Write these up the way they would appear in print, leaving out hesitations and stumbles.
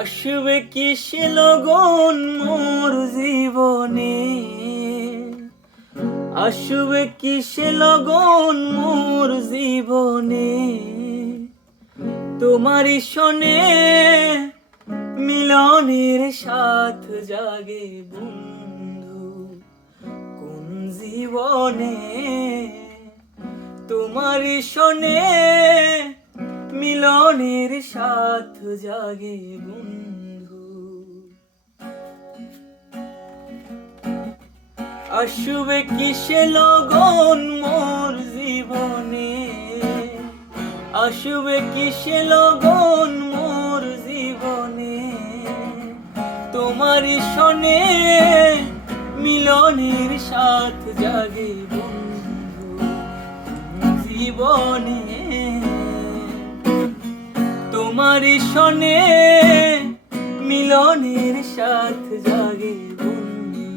আসবে কি সে লগন মোর জীবনে, আসবে কি সে লগন মোর জীবনে, তোমারই শোনে মিলনের সাথ জাগে বন্ধু কোন জীবনে, তোমারই শোনে মিলনের সাথ জাগে বন্ধু। আসবে কিসে লগন মোর জীবনে, আসবে কিসে লগন মোর জীবনে, তোমারই শোনে মিলনের সাথ জাগে বন্ধু জীবনে, তোমারই শোনে মিলনের সাথ জাগে বন্ধু।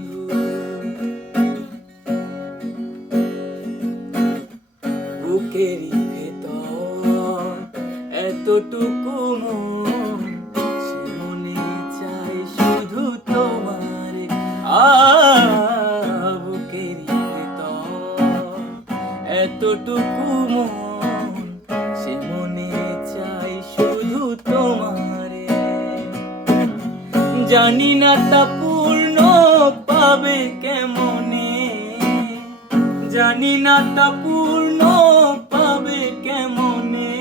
বুকেরই ভেতর এতটুকু মন, সে মনে চাই শুধু তোমারে। বুকেরই ভেতর এতটুকু মন, সে মনে চাই শুধু তোমারে। জানি না তা পূর্ণ পাবে কেমনে, জানি না তা পূর্ণ পাবে কেমনে,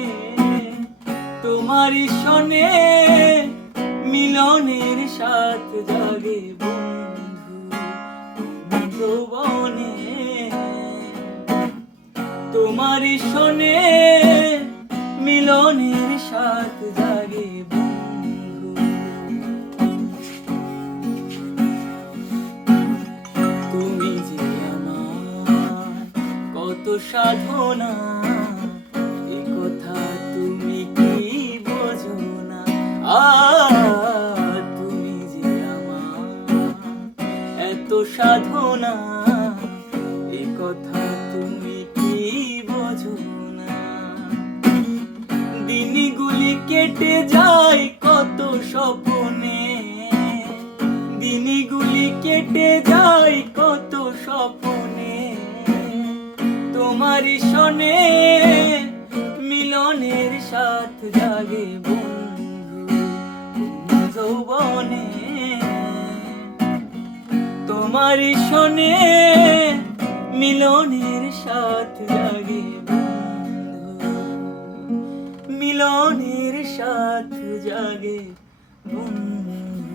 তোমারই শোনে মিলনের সাথ জাগে বন্ধু যৌবনে, তোমারই শোনে মিলনের সাথ জাগে বন্ধু। তুমি যে আমার কত সাধনা, এ কথা তুমি কি বোঝো না। তুমি যে আমার এত সাধনা, এ কথা তুমি কি বোঝো না। দিনগুলি কেটে যায় কত স্বপ্নে, দিনগুলি কেটে যায় কত স্বপ্নে, তোমারই শোনে মিলনের সাথ জাগে বন্ধু যৌবনে, তোমারই শোনে মিলনের সাথ জাগে বন্ধু, মিলনের সাথ জাগে বন্ধু।